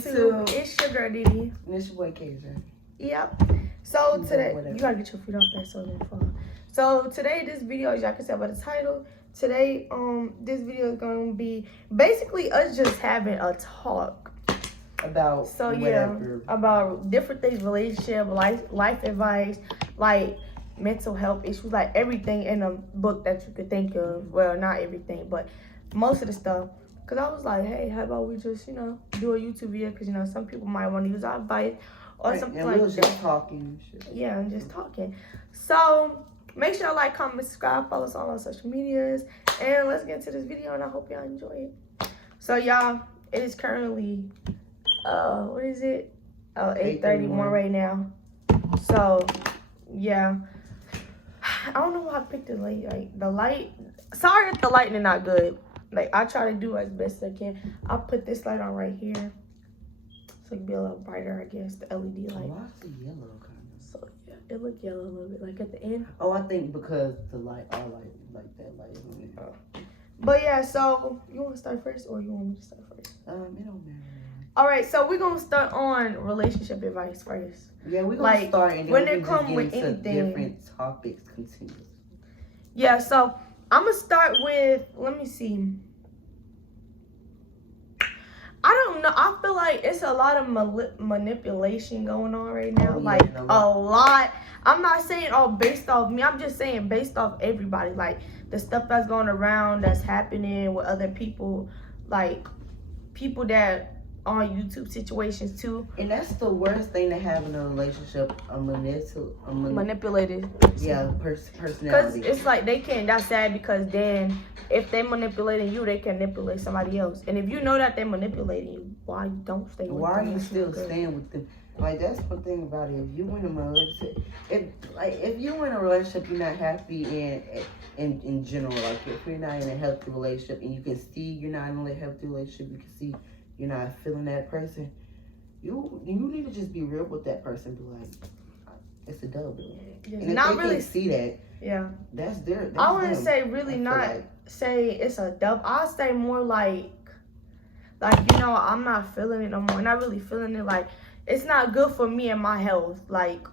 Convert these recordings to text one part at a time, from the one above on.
YouTube. It's your girl Didi. And it's your boy KJ. Yep. So today, you gotta get your feet off that so it don't fall. So today, this video, as y'all can tell by the title, today, this video is gonna be basically us just having a talk about about different things, relationship, life advice, like mental health issues, like everything in a book that you could think of. Well, not everything, but most of the stuff. Cause I was like, hey, how about we just, do a YouTube video? Cause some people might want to use our advice or something like that. And we was just talking and shit. Yeah, and just talking. So make sure y'all like, comment, subscribe, follow us all on social medias, and let's get into this video. And I hope y'all enjoy it. So y'all, it is currently what is it? 8:31 right now. So yeah, I don't know why I picked the light. Like the light. Sorry if the lighting is not good. Like, I try to do as best as I can. I'll put this light on right here. So it can be a little brighter, I guess, the LED light. Why is it yellow, kind of? So, yeah, it look yellow a little bit, like at the end. Oh, I think because the light, our light, like that light. But, yeah, so, you want to start first or you want me to start first? It don't matter. All right, so we're going to start on relationship advice first. Yeah, we're going to start and then when it comes with anything. Different topics continuously. Yeah, so I'm going to start with, let me see. I don't know. I feel like it's a lot of manipulation going on right now. Oh, yeah, like, a lot. I'm not saying all based off me. I'm just saying based off everybody. Like, the stuff that's going around, that's happening with other people. Like, people that on YouTube situations, too. And that's the worst thing to have in a relationship, manipulated. Yeah, personality. Because it's like they can't, that's sad because then if they're manipulating you, they can manipulate somebody else. And if you know that they're manipulating you, why don't stay with them? Why are you still staying with them? Like, that's one thing about it. If you in a relationship, if you in a relationship, you're not happy in general. Like, if you're not in a healthy relationship and you can see you're not in a healthy relationship, you can see you're not feeling that person, you need to just be real with that person. Be like, it's a dub. And if not they really can see that, yeah, that's their. I wouldn't say really not say it's a dub. I'll say more like I'm not feeling it no more. Not really feeling it. Like, it's not good for me and my health. Like,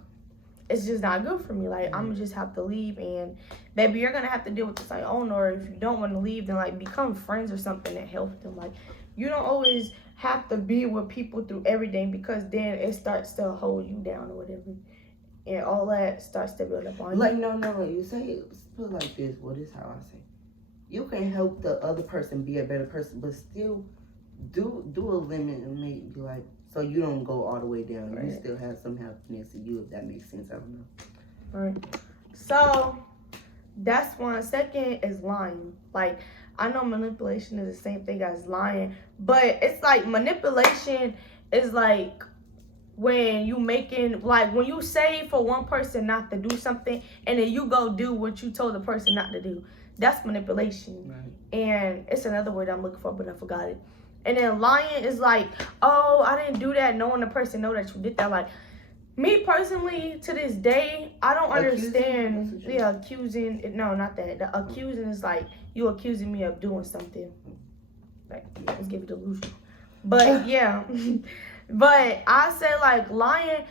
it's just not good for me. Like, I'm gonna just have to leave, and baby, you're gonna have to deal with this on your own. Or if you don't want to leave, then like become friends or something that helps them. Like, you don't always have to be with people through everything, because then it starts to hold you down or whatever. And all that starts to build up on you. Like, no, you say it, put it like this. Well, this is how I say. You can help the other person be a better person, but still do a limit and be like, so you don't go all the way down. Right. You still have some happiness in you, if that makes sense. I don't know. All right. So that's one. Second is lying. Like, I know manipulation is the same thing as lying, but it's like manipulation is like when you when you say for one person not to do something and then you go do what you told the person not to do. That's manipulation. Right. And it's another word I'm looking for, but I forgot it. And then lying is like, oh, I didn't do that, knowing the person know that you did that. Like, me personally, to this day, I don't understand accusing. No, not that. The accusing is like you accusing me of doing something. Like, let's give it delusion. But yeah, but I say like lying.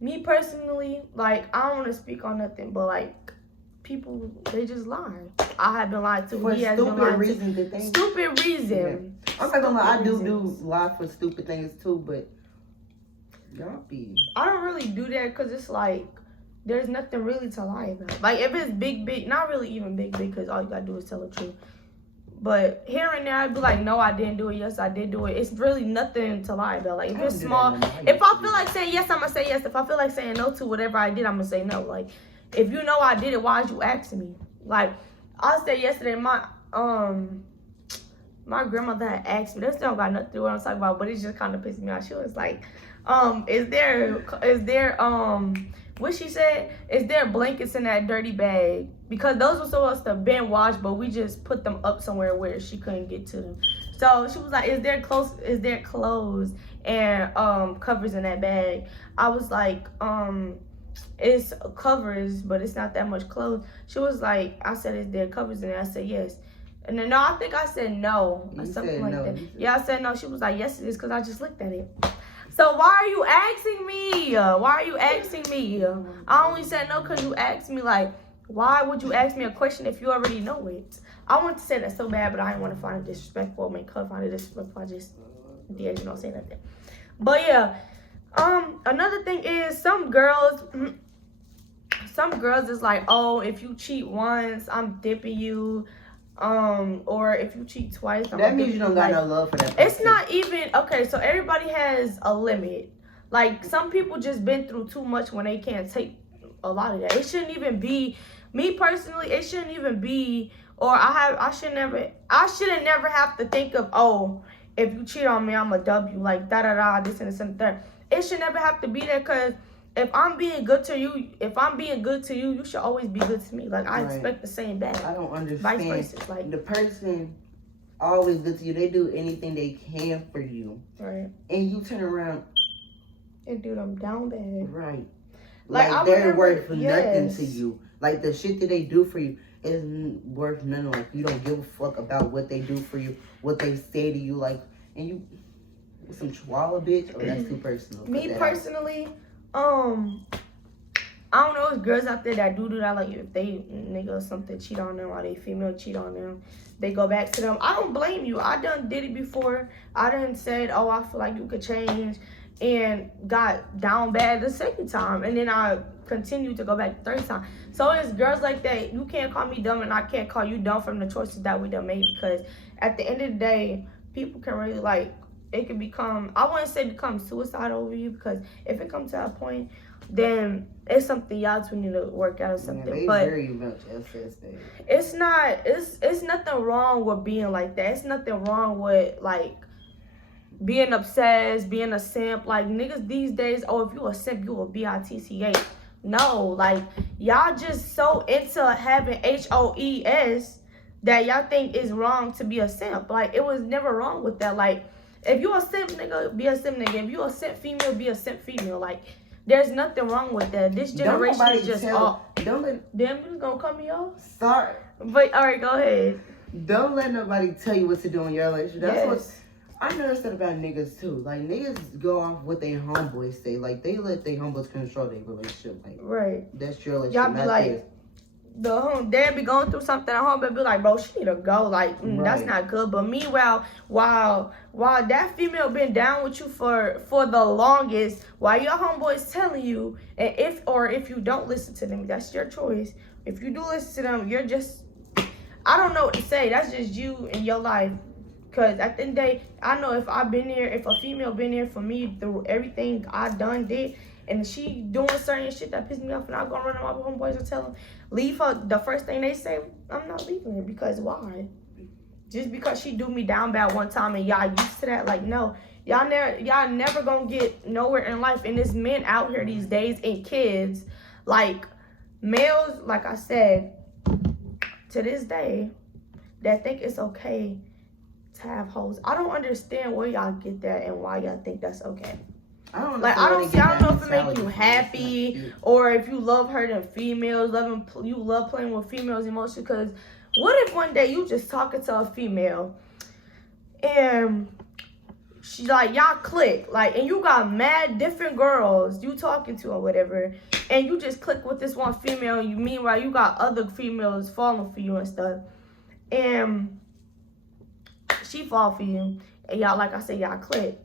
Me personally, like, I don't want to speak on nothing, but like people, they just lie. I have been lied to. For stupid reasons. Stupid reason. Yeah. I'm not gonna lie. I do lie for stupid things too, but. I don't really do that because it's like there's nothing really to lie about. Like, if it's big, not really even big, because all you gotta do is tell the truth. But here and there, I'd be like, no, I didn't do it. Yes, I did do it. It's really nothing to lie about. Like, if it's small, if I feel like saying yes, I'm gonna say yes. If I feel like saying no to whatever I did, I'm gonna say no. Like, if you know I did it, why is you asking me? Like, I said yesterday, my grandmother had asked me. This don't got nothing to do with what I'm talking about, but it just kind of pissed me off. She was like, is there what she said, is there blankets in that dirty bag? Because those were supposed to have been washed, but we just put them up somewhere where she couldn't get to them. So she was like, is there clothes and covers in that bag? I was like, it's covers, but it's not that much clothes. She was like, I said, is there covers in there? I said, yes. And then, no, I think I said no or You something said like no. that. You said- Yeah, I said no. She was like, yes, it is, because I just looked at it. So why are you asking me? Why are you asking me? I only said no because you asked me, like, why would you ask me a question if you already know it? I wanted to say that so bad, but I didn't want to find it disrespectful. I mean, could find it disrespectful. I just did, say nothing. But yeah, another thing is some girls is like, oh, if you cheat once, I'm dipping you. Or if you cheat twice, that means you don't got no love for that person. It's not even okay. So everybody has a limit. Like some people just been through too much when they can't take a lot of that. It shouldn't even be me personally. It shouldn't even be. Or I should never have to think of, oh, if you cheat on me, I'm a W, like da da da, this and this and that. It should never have to be there, because if I'm being good to you, you should always be good to me. Like I expect the same back. I don't understand. Vice versa. Like the person always good to you. They do anything they can for you. Right. And you turn around and do them down bad. Right. Like they're worth nothing to you. Like the shit that they do for you isn't worth nothing. Like you don't give a fuck about what they do for you, what they say to you. Like, and you some chihuahua bitch, or that's too personal. Me personally, I don't know, there's girls out there that do that. Like if they nigga or something cheat on them, or they female cheat on them, they go back to them. I don't blame you. I done did it before. I done said, oh, I feel like you could change, and got down bad the second time, and then I continued to go back the third time. So it's girls like that. You can't call me dumb, and I can't call you dumb from the choices that we done made, because at the end of the day, people can really, like, it can become, I wouldn't say become suicide over you, because if it comes to that point, then it's something y'all two need to work out or something. Yeah, they but very much SS, baby. it's not, it's nothing wrong with being like that. It's nothing wrong with, like, being obsessed, being a simp. Like, niggas these days, oh, if you a simp, you a bitch. No, like, y'all just so into having HOES that y'all think is wrong to be a simp. Like, it was never wrong with that. Like, if you a simp nigga, be a simp nigga. If you a simp female, be a simp female. Like, there's nothing wrong with that. This generation is just all. Damn, you gonna cut me off? Sorry. But all right, go ahead. Don't let nobody tell you what to do in your relationship. That's what Yes. I noticed that about niggas too. Like niggas go off what they homeboys say. Like they let their homeboys control their relationship. Like Right. that's your relationship. Y'all be not like, theirs. they'll be going through something at home, but be like, bro, she need to go. Like, that's Right. not good. But meanwhile, while that female been down with you for the longest, while your homeboy's telling you, and if you don't listen to them, that's your choice. If you do listen to them, you're just, I don't know what to say. That's just you in your life. Because at the end of the day, I know if I've been there, if a female been there for me through everything I did, and she doing certain shit that pissed me off, and I go run to my homeboys and tell them, leave her, the first thing they say, I'm not leaving her. Because why? Just because she do me down bad one time and y'all used to that? Like, no. Y'all never gonna get nowhere in life. And there's men out here these days, and kids, like, males, like I said, to this day, that think it's okay to have hoes. I don't understand where y'all get that and why y'all think that's okay. I don't know if it make you happy or if you love hurting females, you love playing with females' emotions. Because what if one day you just talking to a female and she like, y'all click, like, and you got mad different girls you talking to or whatever, and you just click with this one female, and meanwhile you got other females falling for you and stuff, and she fall for you, and y'all, like I said, y'all click.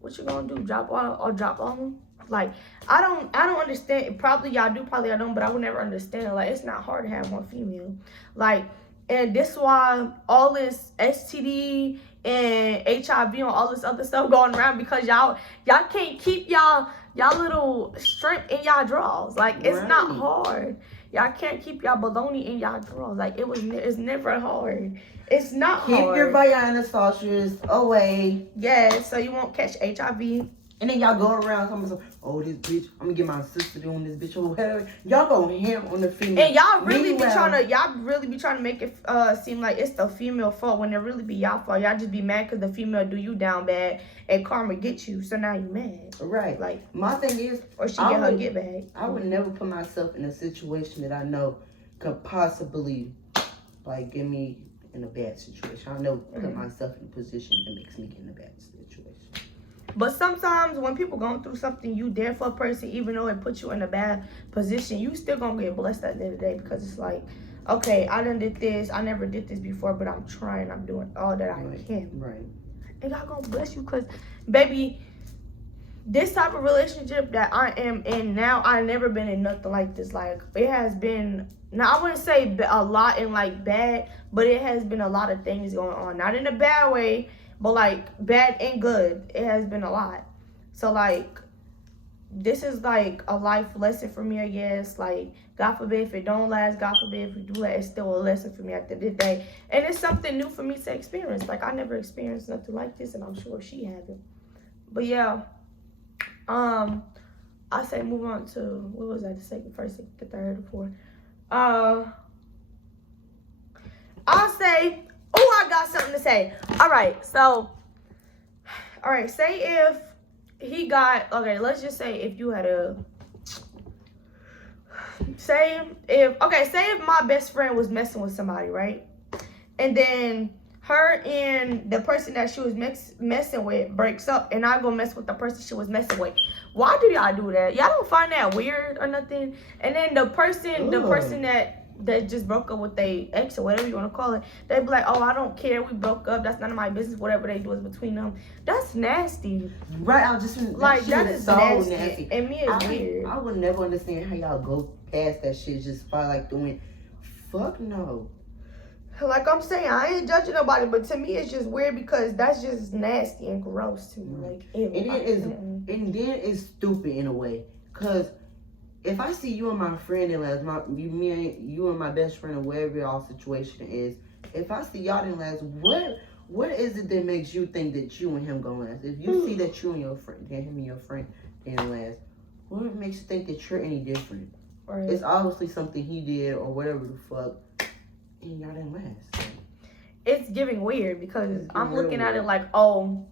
What you gonna do? Drop on them? Like, I don't understand. Probably y'all do, probably I don't, but I would never understand. Like, it's not hard to have one female. Like, and this why all this STD and HIV and all this other stuff going around, because y'all can't keep y'all little shrimp in y'all drawers. Like, it's not hard. Y'all can't keep y'all baloney in y'all drawers. Like, it's never hard. It's not hard. Keep your vagina sausages away. Yeah, so you won't catch HIV. And then y'all go around talking about, oh, this bitch, I'm gonna get my sister doing this bitch or whatever. Y'all go ham on the female. And y'all really be trying to make it seem like it's the female fault when it really be y'all fault. Y'all just be mad because the female do you down bad and karma get you, so now you mad. Right. Like, my thing is, or she get her get back. I would never put myself in a situation that I know could possibly, like, get me in a bad situation. I never put myself in a position that makes me get in a bad situation. But sometimes when people going through something, you there for a person, even though it puts you in a bad position, you still gonna get blessed at the end of the day, because it's like, okay, I done did this, I never did this before, but I'm trying, I'm doing all that I can. Right. And God gonna bless you, because, baby, this type of relationship that I am in now, I never been in nothing like this. Like, it has been, now I wouldn't say a lot in like bad, but it has been a lot of things going on. Not in a bad way, but like bad and good. It has been a lot. So like, this is like a life lesson for me, I guess. Like, God forbid if it don't last, God forbid if we do that, it's still a lesson for me at the end of the day. And it's something new for me to experience. Like, I never experienced nothing like this, and I'm sure she hasn't. But yeah, I say move on to, what was that, the second, first, second, third, or fourth. I'll say, oh, I got something to say. All right, say if he got, okay, let's just say if you had say if my best friend was messing with somebody, right? And then her and the person that she was messing with breaks up, and I go mess with the person she was messing with. Why do y'all do that? Y'all don't find that weird or nothing? And then the person that just broke up with their ex or whatever you want to call it, they be like, oh, I don't care, we broke up, that's none of my business, whatever they do is between them. That's nasty. Right, I was just like, that is so nasty. And me, it's weird. I would never understand how y'all go past that shit just by like doing, fuck no. Like I'm saying, I ain't judging nobody, but to me it's just weird, because that's just nasty and gross to me. Like, and then it's stupid in a way, cause if I see you and my friend in last, you and my best friend, or whatever y'all situation is, if I see y'all in last, what is it that makes you think that you and him gonna last? If you see that you and your friend, him and your friend in last, what makes you think that you're any different? Right. It's obviously something he did or whatever the fuck, and y'all didn't last. It's giving weird, because I'm looking at it like, oh,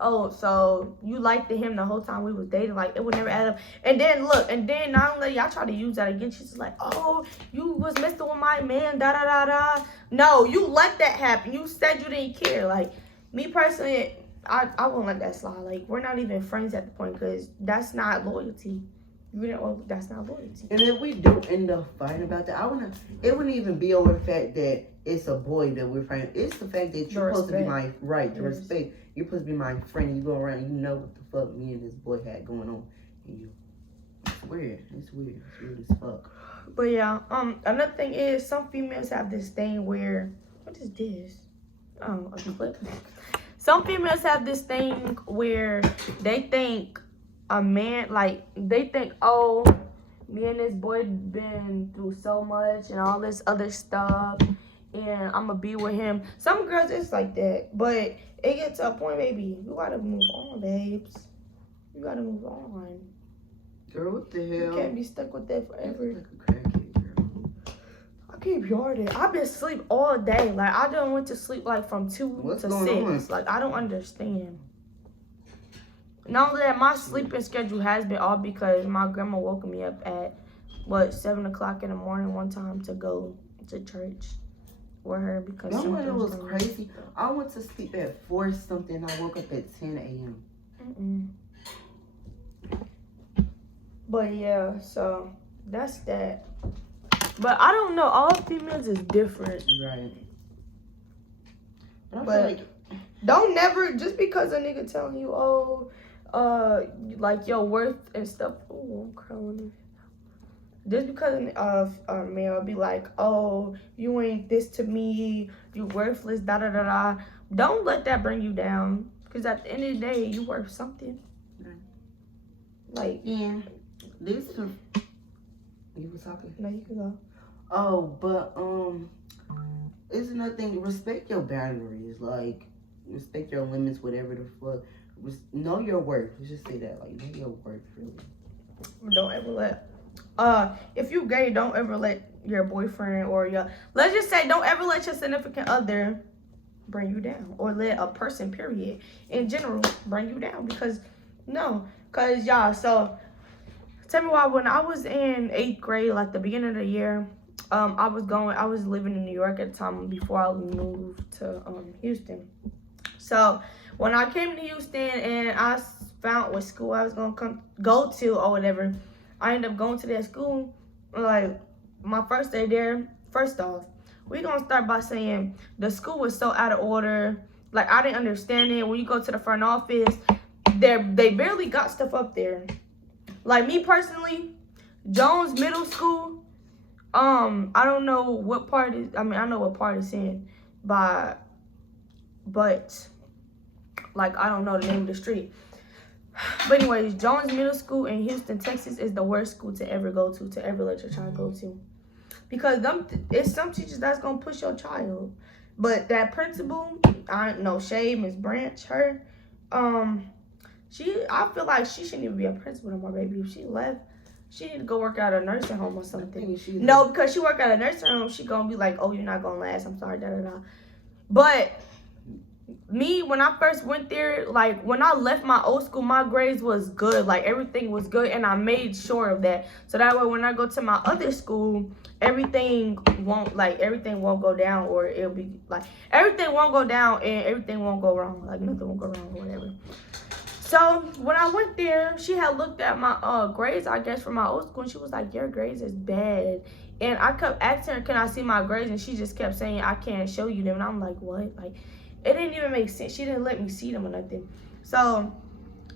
so you liked him the whole time we was dating. Like, it would never add up. And then look, and then not only y'all try to use that again, she's just like, oh, you was messing with my man, da da da da. No, you let that happen. You said you didn't care. Like, me personally, I wouldn't let that slide. Like, we're not even friends at the point, because that's not loyalty. That's not loyalty. And if we do end up fighting about that, it wouldn't even be over the fact that it's a boy that we're friends. It's the fact that you're supposed to be my the respect. You're supposed to be my friend, and you go around, you know what the fuck me and this boy had going on. And it's weird. It's weird as fuck. But yeah, another thing is, some females have this thing where, what is this? Oh, a clip. Some females have this thing where they think a man, like, they think, oh, me and this boy been through so much and all this other stuff, and I'm gonna be with him. Some girls, it's like that, but it gets to a point, baby, you gotta move on, babes. You gotta move on. Girl, what the hell? You can't be stuck with that forever. Like a crackhead, girl. I keep yarding. I've been asleep all day. Like, I done went to sleep like from 2 to 6. Like, I don't understand. Not only that, my sleeping schedule has been off because my grandma woke me up at 7 o'clock in the morning one time to go to church with her, because it was crazy. I went to sleep at 4 something. I woke up at 10 a.m. But yeah, so that's that. But I don't know. All females is different. Right. But don't never, just because a nigga telling you, oh, like your worth and stuff. Oh, I'm crying. Just because a man will be like, oh, you ain't this to me, you worthless, da da da da. Don't let that bring you down, because at the end of the day, you worth something. Like, yeah, this. You were talking. No, you can go. Oh, but it's another thing. Respect your boundaries. Like, respect your limits. Whatever the fuck. Know your worth. Let's just say that. Like, know your worth, really. Don't ever let. If you gay, don't ever let your boyfriend or let's just say, don't ever let your significant other bring you down, or let a person, period, in general, bring you down. Because y'all, so tell me why, when I was in 8th grade, like the beginning of the year, I was living in New York at the time before I moved to Houston. So when I came to Houston and I found what school I was gonna go to or whatever, I ended up going to that school. Like my first day there, first off, we gonna start by saying the school was so out of order. Like I didn't understand it. When you go to the front office, they barely got stuff up there. Like me personally, Jones Middle School. I don't know what part is. I mean, I know what part it's in, but like I don't know the name of the street. But anyways, Jones Middle School in Houston, Texas, is the worst school to ever go to ever let your child go to, because it's some teachers that's gonna push your child. But that principal, I don't know, Shay, Miss Branch, her, I feel like she shouldn't even be a principal no more, baby. If she left, she need to go work at a nursing home or something. No, because she work at a nursing home, she gonna be like, oh, you're not gonna last. I'm sorry, da da da. But me, when I first went there, like when I left my old school, my grades was good. Like everything was good, and I made sure of that. So that way, when I go to my other school, everything won't go down, or it'll be like everything won't go down and everything won't go wrong. Like nothing will go wrong or whatever. So when I went there, she had looked at my grades, I guess, from my old school, and she was like, your grades is bad. And I kept asking her, can I see my grades? And she just kept saying, I can't show you them. And I'm like, what? Like, it didn't even make sense. She didn't let me see them or nothing. So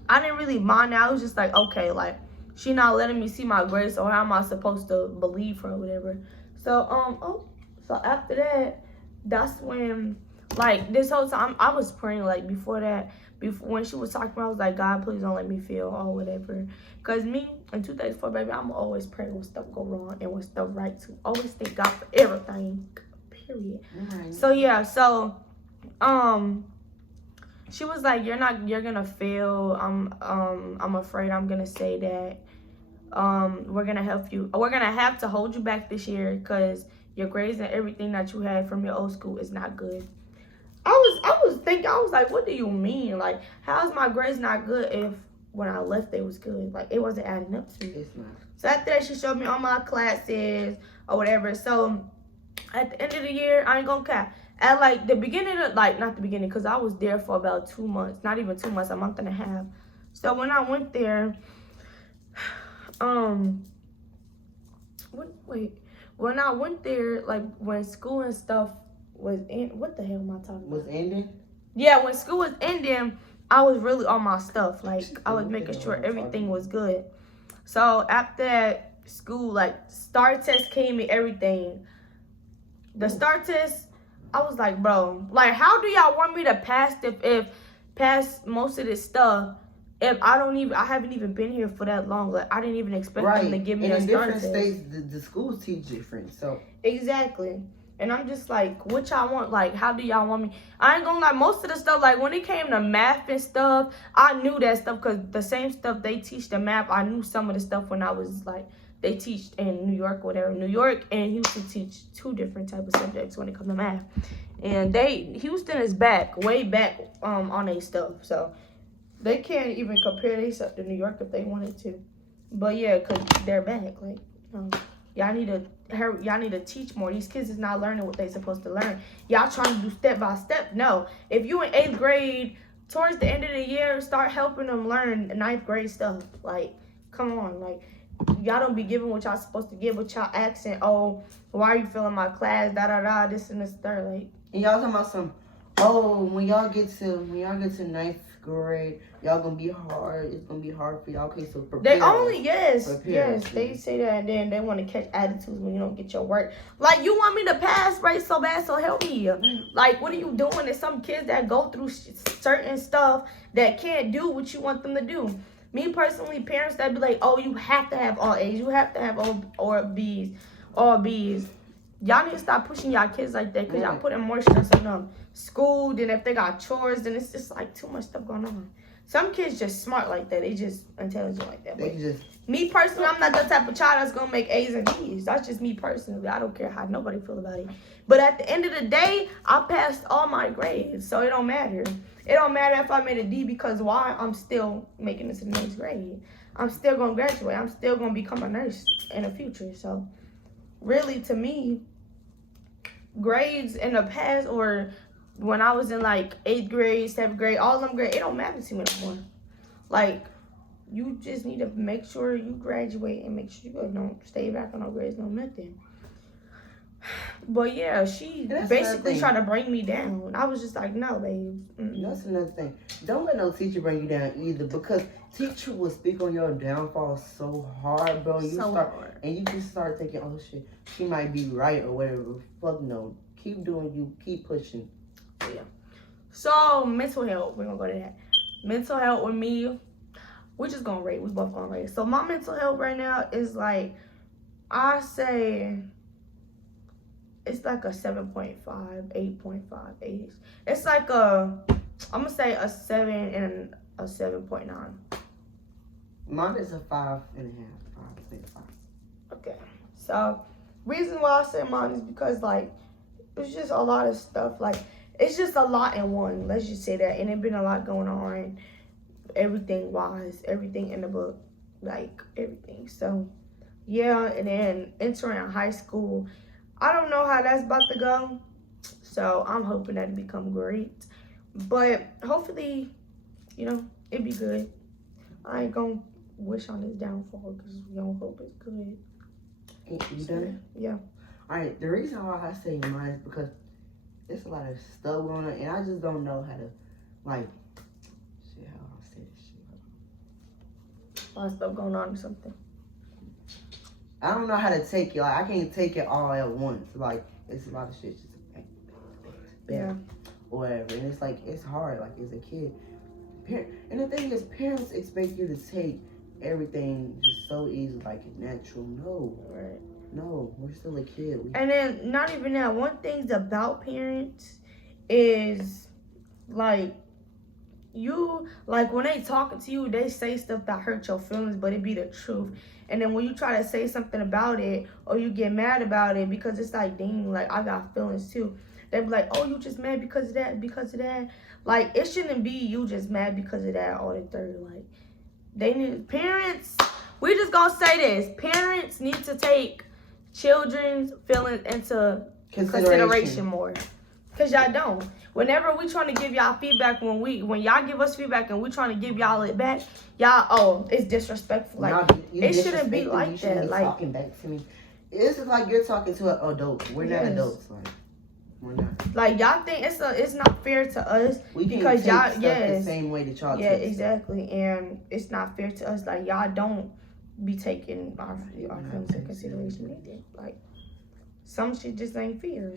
I didn't really mind that. I was just like, okay, like, she not letting me see my grades, so how am I supposed to believe her or whatever? So, so after that, that's when, like, this whole time, I was praying, like, before that, when she was talking, I was like, God, please don't let me fail or whatever. Because me, in 2004, baby, I'm always praying when stuff go wrong and when stuff right too. Always thank God for everything, period. Mm-hmm. So, yeah, so, she was like, you're gonna fail. I'm afraid I'm gonna say that. We're gonna help you. We're gonna have to hold you back this year because your grades and everything that you had from your old school is not good. I was thinking, I was like, what do you mean? Like, how's my grades not good if when I left they was good? Like, it wasn't adding up to me. It's not. So after that, she showed me all my classes or whatever. So at the end of the year, I ain't gonna cap. At like the beginning of, like, not the beginning, because I was there for about 2 months, not even 2 months, a month and a half. So when I went there, when I went there, like when school and stuff was in, what the hell am I talking about? Was ending? Yeah, when school was ending, I was really on my stuff. Like, I was making sure everything was good. So after that, school, like, STAR test came and everything. The STAR test, I was like, bro, like, how do y'all want me to pass pass most of this stuff if I haven't even been here for that long? Like, I didn't even expect them to give me a STAR test. In different states, the schools teach different, so. Exactly. And I'm just like, what y'all want? Like, how do y'all want me? I ain't gonna lie, most of the stuff, like, when it came to math and stuff, I knew that stuff because the same stuff they teach the math, I knew some of the stuff when I was, like, they teach in New York, whatever. New York and Houston teach 2 different types of subjects when it comes to math. And Houston is way back on their stuff. So they can't even compare their stuff to New York if they wanted to. But yeah, because they're back. Like, y'all need to teach more. These kids is not learning what they supposed to learn. Y'all trying to do step by step. No. If you in 8th grade, towards the end of the year, start helping them learn 9th grade stuff. Like, come on. Like, y'all don't be giving what y'all supposed to give with y'all accent. Oh, why are you feeling my class? Da da da. This and this third. Like, and y'all talking about some. Oh, when y'all get to 9th grade, y'all gonna be hard. It's gonna be hard for y'all. Okay, so prepare. They only yes, they say that, and then they want to catch attitudes when you don't get your work. Like, you want me to pass right so bad, so help me. Like, what are you doing? There's some kids that go through certain stuff that can't do what you want them to do. Me personally, parents that be like, oh, you have to have all A's, you have to have all B's. Y'all need to stop pushing y'all kids like that because y'all putting more stress on them. School, then if they got chores, then it's just like too much stuff going on. Some kids just smart like that. They just intelligent like that. Me personally, I'm not the type of child that's gonna make A's and B's. That's just me personally. I don't care how nobody feel about it. But at the end of the day, I passed all my grades, so it don't matter. It don't matter if I made a D because why? I'm still making it to the next grade. I'm still gonna graduate. I'm still gonna become a nurse in the future. So really, to me, grades in the past or when I was in like 8th grade, 7th grade, all them grades, it don't matter to me no more. Like, you just need to make sure you graduate and make sure you don't stay back on no grades, no nothing. But yeah, she That's basically nothing. tried to bring me down. I was just like, no, babe. That's another thing. Don't let no teacher bring you down either, because teacher will speak on your downfall so hard, bro. You So start hard. and you just start thinking, oh shit, she might be right or whatever. Fuck no. Keep doing you. Keep pushing. Yeah. So mental health, we're gonna go to that. Mental health with me, we're just gonna rate. We both gonna rate. So my mental health right now is like, I say it's like a 7.5, 8.5, 8. It's like I'm gonna say a 7 and a 7.9. Mine is a 5.5. 5.5. Okay. So reason why I say mine is because like it's just a lot of stuff. Like it's just a lot in one. Let's just say that. And it been a lot going on, everything wise, everything in the book, like everything. So yeah, and then entering high school, I don't know how that's about to go. So I'm hoping that it become great. But hopefully, it be good. I ain't gonna wish on his downfall because we don't hope it's good. You done? Yeah. Alright, the reason why I say mine is because there's a lot of stuff going on, and I just don't know how to, like, shit, how I say this shit. A lot of stuff going on or something. I don't know how to take it. Like, I can't take it all at once. Like, it's a lot of shit just Yeah. or whatever. And it's like, it's hard, like, as a kid. And the thing is, parents expect you to take everything just so easy, like natural. No. Right. No, we're still a kid. And then not even that. One thing about parents is like when they talking to you, they say stuff that hurt your feelings, but it be the truth. And then when you try to say something about it or you get mad about it because it's like, dang, like I got feelings too. They be like, oh, you just mad because of that. Like it shouldn't be you just mad because of that or the third. Like they need parents. We just gonna say this. Parents need to take children's feelings into consideration more. Cause y'all don't. Whenever we trying to give y'all feedback, when y'all give us feedback and we trying to give y'all it back, y'all it's disrespectful. Like it shouldn't be like that. Be like talking back to me. It's like you're talking to an adult. We're not adults. Like we're not. Like y'all think it's not fair to us because y'all the same way that y'all. Yeah, exactly, and it's not fair to us. Like y'all don't be taking our feelings into consideration either. Like some shit just ain't fair.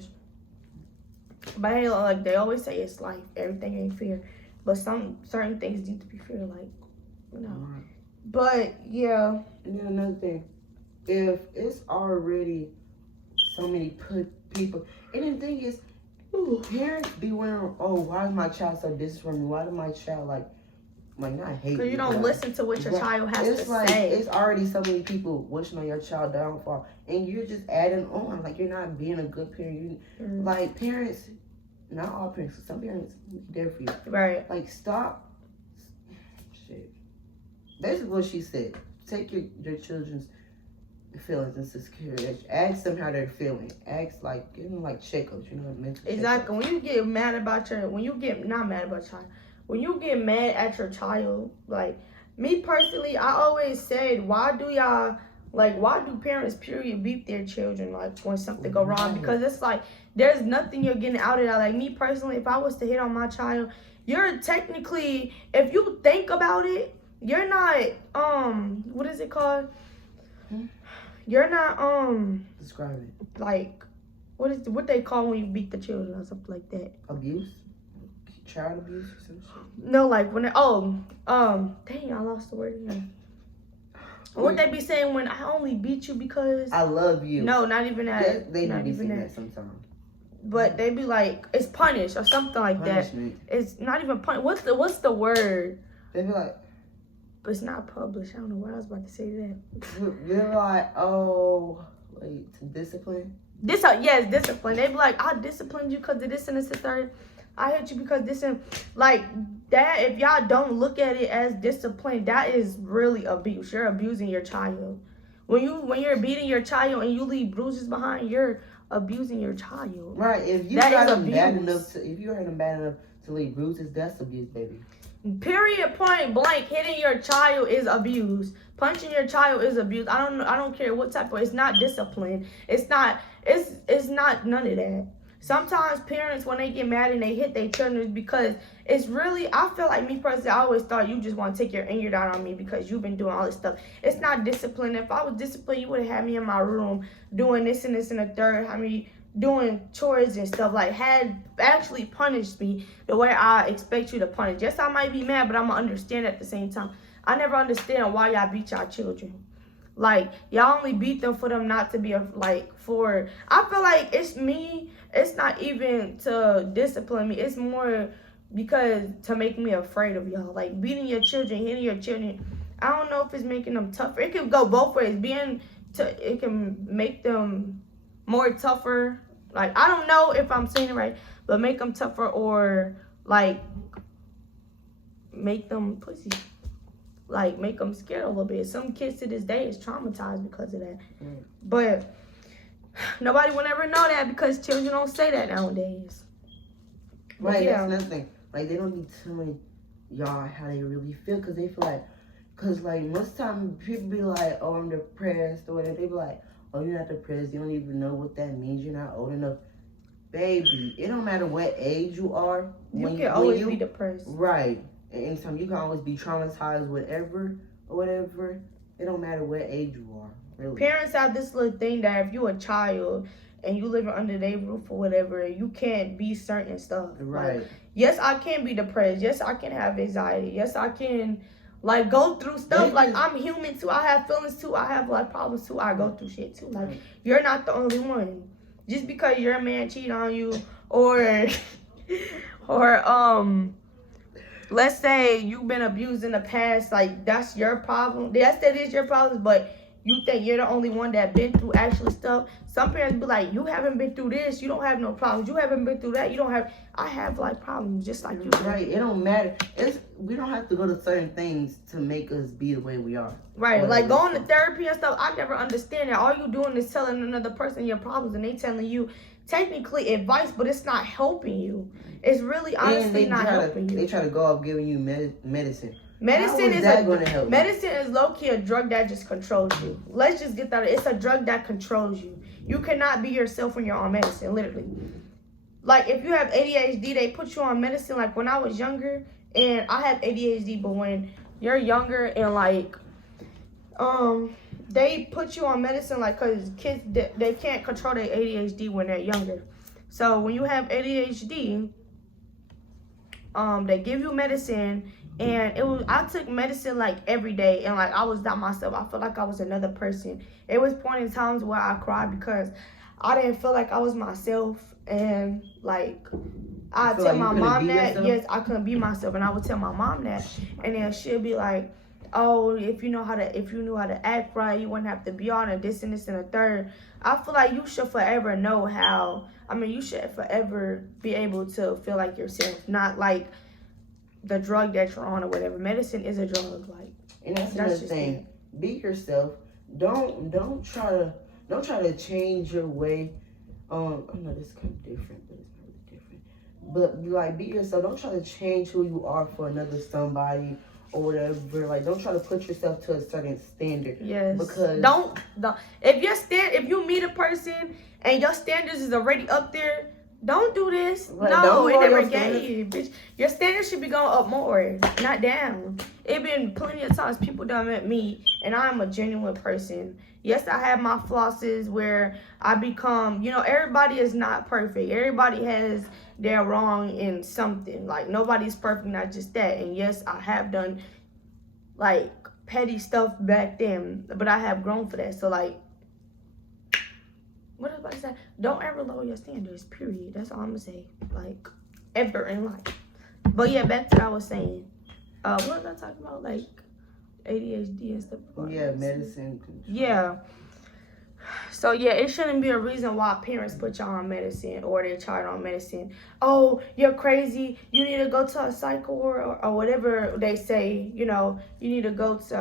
But hey, like they always say, it's life. Everything ain't fair, but certain things need to be fair. Like Right. But yeah. And then another thing, if it's already so many people, and then the thing is, parents be wondering, oh, why is my child so distant from me? Why does my child like not hate me? Because you don't listen to what your child has it's to like, say. It's already so many people wishing on your child downfall, and you're just adding on. Like, you're not being a good parent. Like, parents, not all parents, some parents, they're for you. Right. Like, stop. Shit. Basically what she said. Take your children's feelings into consideration. Ask them how they're feeling. Ask, like, give them, like, checkups, mental Exactly. checkups. When you get mad about when you get mad at your child, like, me personally, I always said, why do parents, period, beat their children, like, when something go wrong? Because it's like, there's nothing you're getting out of that. Like, me personally, if I was to hit on my child, you're technically, if you think about it, you're not, what is it called? You're not, Describe it. like, what they call when you beat the children or something like that? Abuse? Child abuse or some shit? No, like when dang, I lost the word again. What they be saying when I only beat you because I love you? No, not even that. Yeah, they not be even saying that. that sometimes. But they be like, it's punished or something like Punishment. that. It's not even punish. What's the word? They be like, but it's not published. I don't know what I was about to say to that. they're like, oh, wait, to discipline? Yes, discipline. They be like, I disciplined you because of this and this and third. I hit you because this and like that. If y'all don't look at it as discipline, that is really abuse. You're abusing your child When you're beating your child and you leave bruises behind, you're abusing your child. Right. If you That got is them bad abuse. enough to, if you hurt them bad enough to leave bruises, that's abuse, baby. Period. Point blank. Hitting your child is abuse. Punching your child is abuse. I don't care what type of. It's not discipline. It's not. It's not none of that. Sometimes parents, when they get mad and they hit their children, is because it's really. I feel like me personally. I always thought you just want to take your anger out on me because you've been doing all this stuff. It's not discipline. If I was disciplined, you would have had me in my room doing this and this and the third. I mean, doing chores and stuff, like had actually punished me the way I expect you to punish. Yes, I might be mad, but I'm gonna understand at the same time. I never understand why y'all beat y'all children. Like, y'all only beat them for them not to be for. I feel like it's me. It's not even to discipline me. It's more because to make me afraid of y'all. Like, beating your children, hitting your children. I don't know if it's making them tougher. It can go both ways. It can make them more tougher. Like, I don't know if I'm saying it right, but make them tougher or like make them pussy. Like, make them scared a little bit. Some kids to this day is traumatized because of that. But nobody will ever know that because children don't say that nowadays. Right, yeah. That's nothing. Like, they don't be telling y'all how they really feel because they feel like, because, like, most time people be like, oh, I'm depressed or whatever. They be like, oh, you're not depressed. You don't even know what that means. You're not old enough. Baby, it don't matter what age you are. You can always be depressed. Right. Anytime you can always be traumatized, whatever. It don't matter what age you are. Really. Parents have this little thing that if you a child and you living under their roof or whatever, you can't be certain stuff. Right. Like, yes, I can be depressed. Yes, I can have anxiety. Yes, I can like go through stuff. Like, I'm human too. I have feelings too. I have like problems too. I go through shit too. Like, you're not the only one. Just because your man cheated on you or let's say you've been abused in the past, like, that's your problem. Yes, that is your problem, but you think you're the only one that been through actual stuff. Some parents be like, you haven't been through this, you don't have no problems. You haven't been through that, you don't have. I have like problems just like you. Right. It don't matter. We don't have to go to certain things to make us be the way we are. Right. Like going to therapy and stuff. I never understand that. All you doing is telling another person your problems, and they telling you technically advice, but it's not helping you. It's really honestly not helping you. They try to go up giving you medicine. Medicine is low-key a drug that just controls you. Let's just get that. It's a drug that controls you. You cannot be yourself when you're on medicine, literally. Like, if you have ADHD, they put you on medicine. Like, when I was younger, and I have ADHD, but when you're younger and, like, they put you on medicine, like, because kids, they can't control their ADHD when they're younger. So, when you have ADHD, they give you medicine. And I took medicine like every day, and like I was not myself. I felt like I was another person. It was point in times where I cried because I didn't feel like I was myself, and like I tell my mom that yes, I couldn't be myself, and I would tell my mom that, and then she'd be like, "Oh, if you knew how to act right, you wouldn't have to be on it, this and this and the third." I feel like you should forever know how. I mean, you should forever be able to feel like yourself, not like the drug that you're on or whatever. Medicine is a drug, like. And that's another thing. Be yourself. Don't try to change your way. I know this is kind of different, but it's not really different. But like, be yourself. Don't try to change who you are for another somebody or whatever. Like, don't try to put yourself to a certain standard. Yes. Because don't. If you meet a person and your standards is already up there, don't do this. Like, no, it never gave, bitch. Your standards should be going up more, not down. It been plenty of times people done met me, and I'm a genuine person. Yes, I have my flosses where I become, everybody is not perfect. Everybody has their wrong in something. Like, nobody's perfect, not just that. And yes, I have done, like, petty stuff back then, but I have grown for that. So, like, what was I about to say? Don't ever lower your standards, period. That's all I'm going to say. Like, ever in life. But yeah, back to what I was saying. What was I talking about? Like, ADHD and stuff. Yeah, medicine. Yeah. So yeah, it shouldn't be a reason why parents put y'all on medicine or their child on medicine. Oh, you're crazy. You need to go to a psycho or whatever they say. You need to go to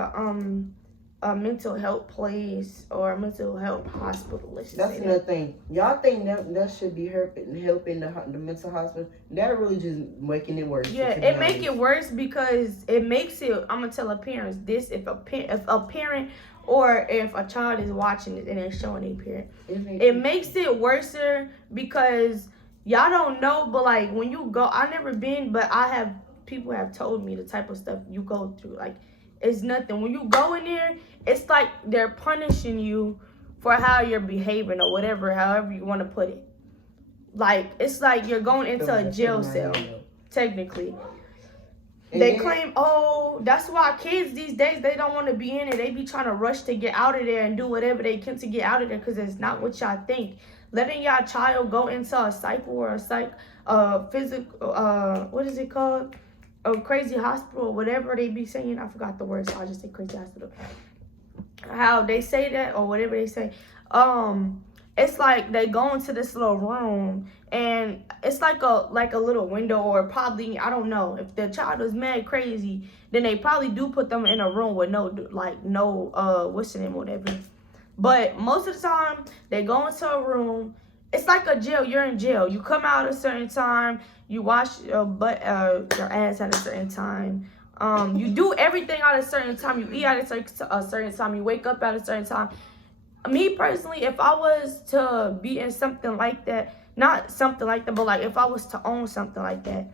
a mental health place or a mental health hospital. Let's just That's say another that. thing. Y'all think that should be helping the mental hospital? That really just making it worse. Yeah, to be it make honest. it worse because it makes it. I'm gonna tell parents this: if a parent or if a child is watching it and they're showing a parent, it makes it worse because y'all don't know. But like when you go, I never been, but I have people have told me the type of stuff you go through. Like it's nothing. When you go in there, it's like they're punishing you for how you're behaving or whatever, however you want to put it. Like it's like you're going into a jail cell, technically. They claim, oh, that's why kids these days, they don't want to be in it. They be trying to rush to get out of there and do whatever they can to get out of there because it's not what y'all think. Letting y'all child go into a cycle or physical, what is it called? A crazy hospital, whatever they be saying. I forgot the word, so I just say crazy hospital. How they say that or whatever they say. It's like they go into this little room and it's like a little window, or probably, I don't know, if the child is mad crazy, then they probably do put them in a room with no what's the name, whatever. But most of the time they go into a room. It's like a jail. You're in jail. You come out at a certain time. You wash your your ass at a certain time. You do everything at a certain time. You eat at a certain time. You wake up at a certain time. Me personally, if I was to be in something like that, not something like that, but like if I was to own something like that,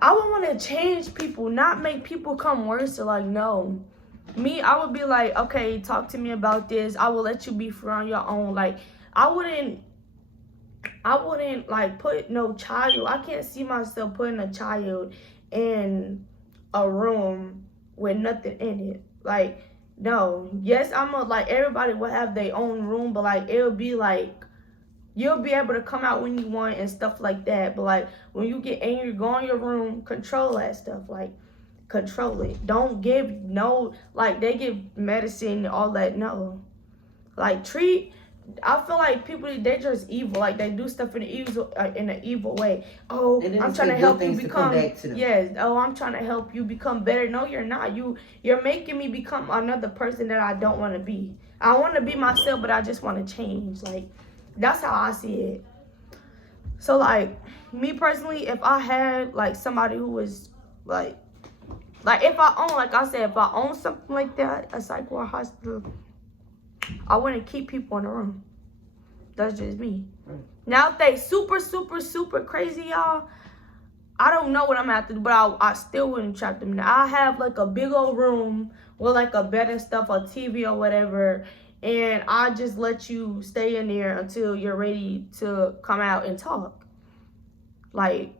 I would want to change people, not make people come worse. Or like, no. Me, I would be like, okay, talk to me about this. I will let you be free on your own. Like, I wouldn't like put no child. I can't see myself putting a child in a room with nothing in it. Like, no. Yes, like everybody will have their own room, but like it'll be like you'll be able to come out when you want and stuff like that. But like when you get angry, go in your room, control that stuff. Like control it. Don't give like they give medicine, all that. No. Like I feel like people, they just evil. Like they do stuff in an evil way. Oh, I'm trying to help you become. Yes. Oh, I'm trying to help you become better. No, you're not. You're making me become another person that I don't want to be. I want to be myself, but I just want to change. Like that's how I see it. So like me personally, if I had like somebody who was like if I own, like I said, if I own something like that, a psych ward hospital, I wouldn't keep people in the room. That's just me. Now, if they super, super, super crazy, y'all, I don't know what I'm gonna have to do, but I still wouldn't trap them. Now, I have like a big old room with like a bed and stuff, a TV or whatever, and I just let you stay in there until you're ready to come out and talk. Like,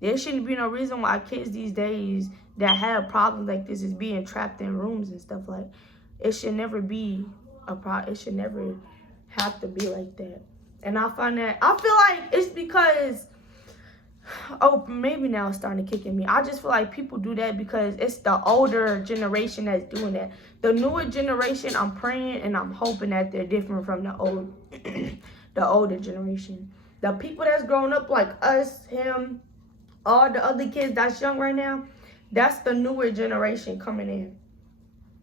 there shouldn't be no reason why kids these days that have problems like this is being trapped in rooms and stuff. Like, it should never be it should never have to be like that. And I feel like it's because, oh, maybe now it's starting to kick in me. I just feel like people do that because it's the older generation that's doing that. The newer generation, I'm praying and I'm hoping that they're different from the older generation. The people that's growing up like us, him, all the other kids that's young right now, that's the newer generation coming in.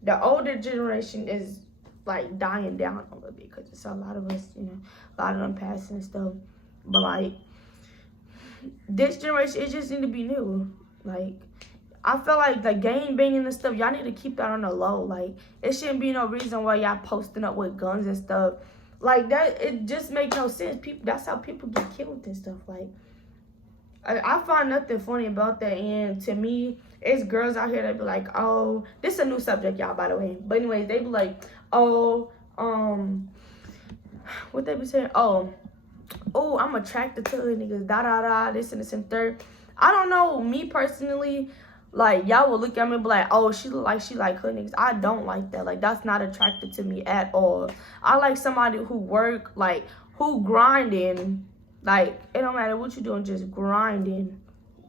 The older generation is like dying down a little bit because it's a lot of us, a lot of them passing and stuff. But like this generation, it just need to be new. Like I feel like the gang banging and stuff, y'all need to keep that on the low. Like it shouldn't be no reason why y'all posting up with guns and stuff. Like that, it just makes no sense. That's how people get killed and stuff. Like I find nothing funny about that. And to me, it's girls out here that be like, oh, this is a new subject, y'all, by the way. But anyways, they be like, oh, what they be saying? Oh, I'm attracted to niggas, this and this and third. I don't know, me personally, like, y'all will look at me and be like, oh, she like hood niggas. I don't like that. Like, that's not attracted to me at all. I like somebody who work, like, who grinding. Like, it don't matter what you doing, just grinding.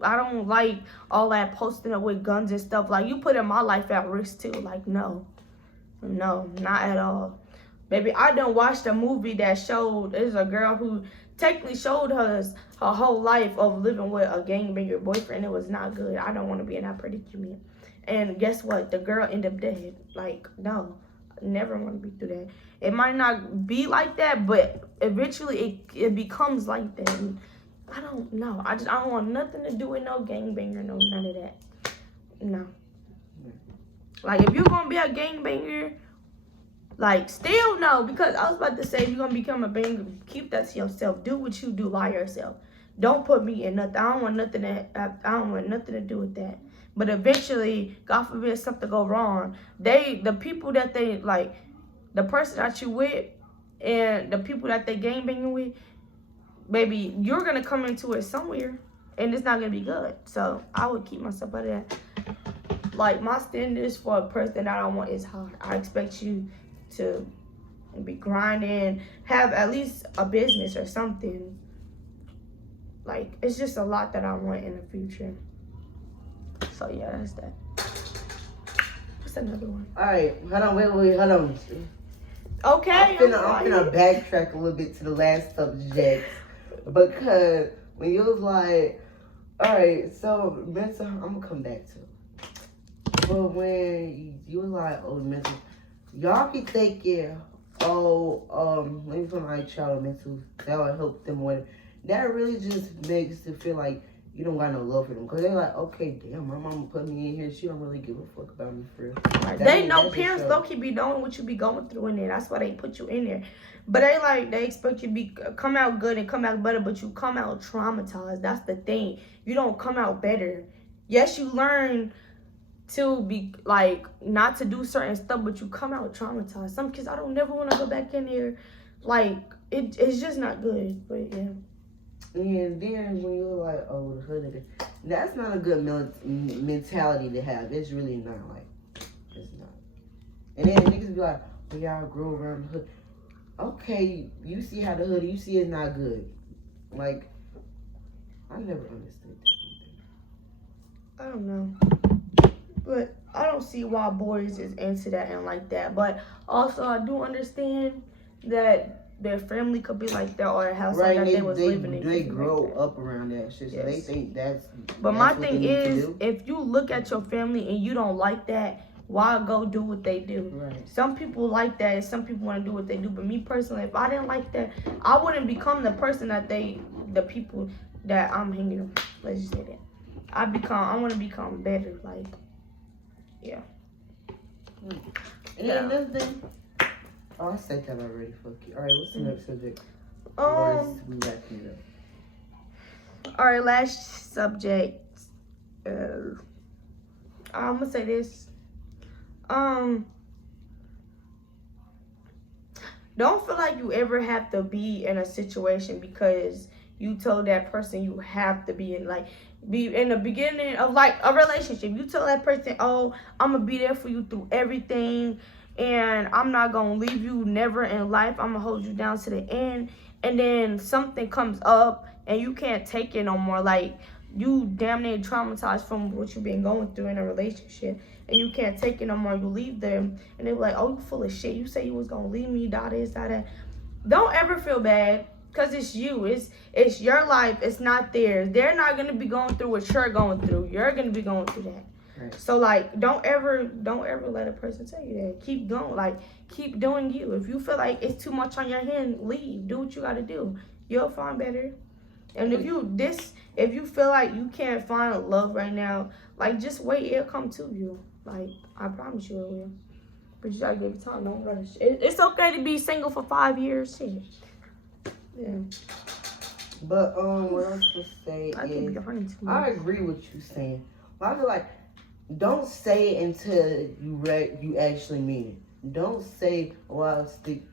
I don't like all that posting up with guns and stuff. Like, you putting my life at risk, too. Like, no, not at all. Baby, I done watched a movie that showed, there's a girl who technically showed us her whole life of living with a gangbanger boyfriend. It was not good. I don't want to be in that predicament. and guess what? The girl end up dead. Like, no, I never want to be through that. It might not be like that, but eventually it becomes like that. And I don't know. I don't want nothing to do with no gangbanger, no none of that. No. Like, if you're gonna be a gangbanger, like, still no, because I was about to say, if you're gonna become a banger, keep that to yourself. Do what you do by yourself. Don't put me in nothing. I don't want nothing to do with that. But eventually, God forbid something go wrong, the people that they like, the person that you with, and the people that they gangbanging with, baby, you're gonna come into it somewhere, and it's not gonna be good. So I would keep myself out of that. Like, my standards for a person that I don't want is high. I expect you to be grinding, have at least a business or something. Like, it's just a lot that I want in the future. So yeah, that's that. What's another one? Alright, hold on, wait, hold on. Okay, I'm finna backtrack a little bit to the last subject, because when you was like, alright, so mental, I'm gonna come back to it. But when you was like, oh, mental, y'all be thinking, oh, let me put my child mental, that would help them more. That really just makes it feel like you don't got no love for them. Because they're like, okay, damn, my mama put me in here. She don't really give a fuck about me for real. They know parents low-key be knowing what you be going through in there. That's why they put you in there. But they expect you to come out good and come out better, but you come out traumatized. That's the thing. You don't come out better. Yes, you learn to be, like, not to do certain stuff, but you come out traumatized. Some kids, I don't never want to go back in there. Like, it's just not good. But, yeah. And then when you're like, oh, the hood of it, that's not a good mentality to have. It's really not. Like, it's not. And then niggas be like, oh, y'all grow around the hood. Okay, you see how the hood, you see it's not good. Like, I never understood that. I don't know. But I don't see why boys is into that and like that. But also, I do understand that their family could be like that, or a house right, that they was living in. They grow like up around that shit, so yes. They think that's. But my thing is, if you look at your family and you don't like that, why go do what they do? Right. Some people like that, and some people want to do what they do. But me personally, if I didn't like that, I wouldn't become the person that the people that I'm hanging with. Let's just say that. I want to become better. Like, yeah. And then another thing. Oh, I said that already. Fuck you. All right, what's the next subject? We wrapping it up. All right, last subject. I'm gonna say this. Don't feel like you ever have to be in a situation because you told that person you have to be in, like, be in the beginning of, like, a relationship. You tell that person, oh, I'm gonna be there for you through everything, and I'm not gonna leave you never in life. I'm gonna hold you down to the end. And then something comes up and you can't take it no more. Like, you damn near traumatized from what you've been going through in a relationship, and you can't take it no more. You leave them and they're like, oh, you full of shit. You say you was gonna leave me, that. Don't ever feel bad, because it's you. It's your life. It's not theirs. They're not gonna be going through what you're going through. You're gonna be going through that. Right. So, like, don't ever let a person tell you that. Keep going. Like, keep doing you. If you feel like it's too much on your hand, leave. Do what you gotta do. You'll find better. And if you feel like you can't find love right now, like, just wait. It'll come to you. Like, I promise you it will. But you gotta give it time. Don't rush. It's okay to be single for 5 years. Shit. Yeah. But what I was supposed to say is, I agree with you saying. But I feel like, don't say it until you actually mean it. Don't say, oh, I'll stick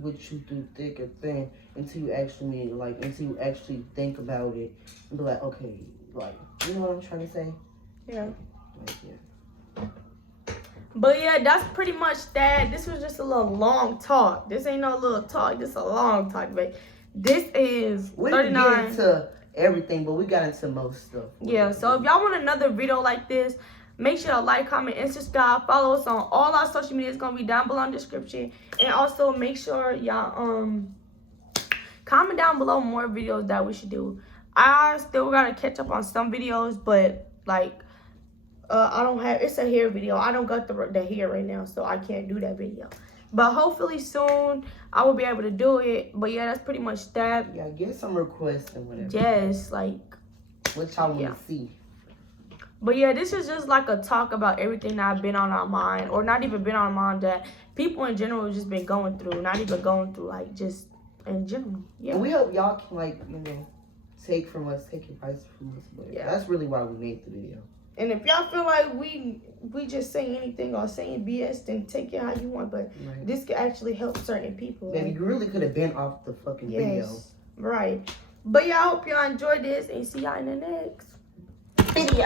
with you through thick or thin, until you actually mean it. Like, until you actually think about it and be like, okay, like, you know what I'm trying to say? Yeah. Like, yeah. But yeah, that's pretty much that. This was just a little long talk. This ain't no little talk. This is a long talk, but this is 39. We didn't get into everything, but we got into most stuff. Yeah, so if y'all want another video like this, make sure to like, comment, and subscribe. Follow us on all our social media. It's gonna be down below in the description. And also make sure y'all comment down below more videos that we should do. I still gotta catch up on some videos, but like I don't have, it's a hair video. I don't got the hair right now, so I can't do that video. But hopefully soon I will be able to do it. But yeah, that's pretty much that. Yeah, get some requests and whatever. Yes, like. What y'all want to Yeah. see. But yeah, this is just like a talk about everything that I've been on our mind, or not even been on our mind, that people in general have just been going through. Not even going through, like just in general. Yeah. And we hope y'all can, like, take advice from us. But Yeah. that's really why we made the video. And if y'all feel like we just saying anything or saying BS, then take it how you want. But Right. this could actually help certain people. Man, you really could have been off the fucking video. Yes, right. But yeah, I hope y'all enjoyed this and see y'all in the next video.